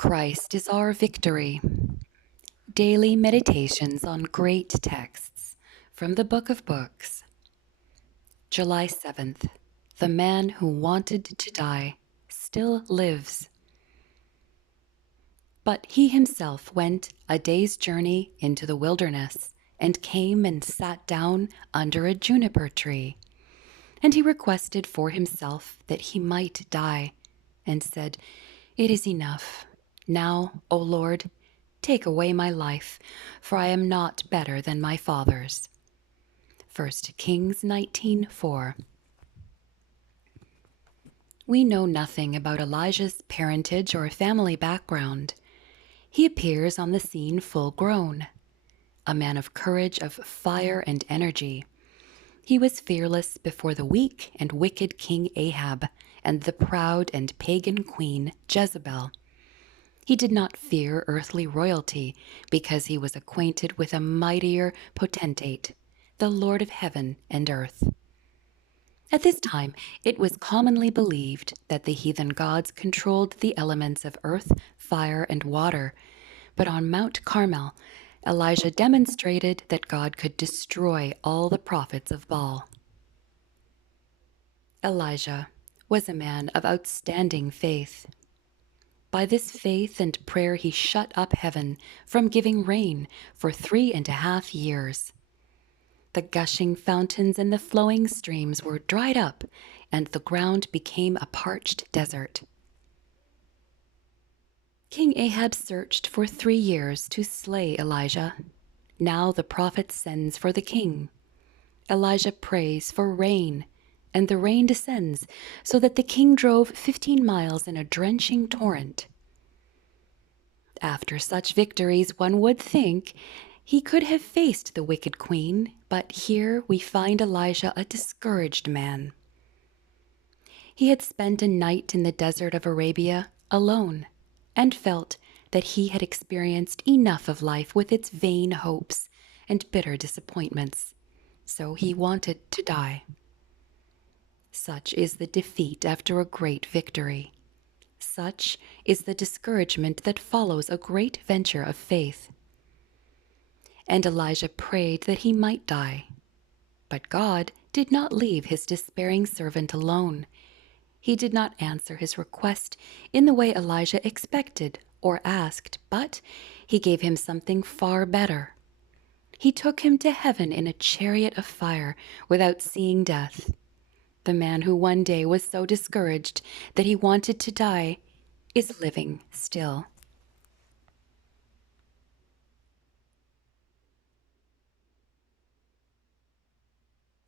Christ is our victory. Daily meditations on great texts from the Book of Books. July 7th. The man who wanted to die still lives. But he himself went a day's journey into the wilderness and came and sat down under a juniper tree. And he requested for himself that he might die, and said, "It is enough. Now, O Lord, take away my life, for I am not better than my fathers." 1 Kings 19:4. We know nothing about Elijah's parentage or family background. He appears on the scene full grown, a man of courage, of fire and energy. He was fearless before the weak and wicked King Ahab and the proud and pagan queen Jezebel. He did not fear earthly royalty because he was acquainted with a mightier potentate, the Lord of heaven and earth. At this time, it was commonly believed that the heathen gods controlled the elements of earth, fire, and water, but on Mount Carmel, Elijah demonstrated that God could destroy all the prophets of Baal. Elijah was a man of outstanding faith. By this faith and prayer he shut up heaven from giving rain for 3.5 years. The gushing fountains and the flowing streams were dried up, and the ground became a parched desert. King Ahab searched for 3 years to slay Elijah. Now the prophet sends for the king. Elijah prays for rain, and the rain descends, so that the king drove 15 miles in a drenching torrent. After such victories, one would think he could have faced the wicked queen, but here we find Elijah a discouraged man. He had spent a night in the desert of Arabia alone, and felt that he had experienced enough of life with its vain hopes and bitter disappointments, so he wanted to die. Such is the defeat after a great victory. Such is the discouragement that follows a great venture of faith. And Elijah prayed that he might die. But God did not leave his despairing servant alone. He did not answer his request in the way Elijah expected or asked, but he gave him something far better. He took him to heaven in a chariot of fire without seeing death. The man who one day was so discouraged that he wanted to die is living still.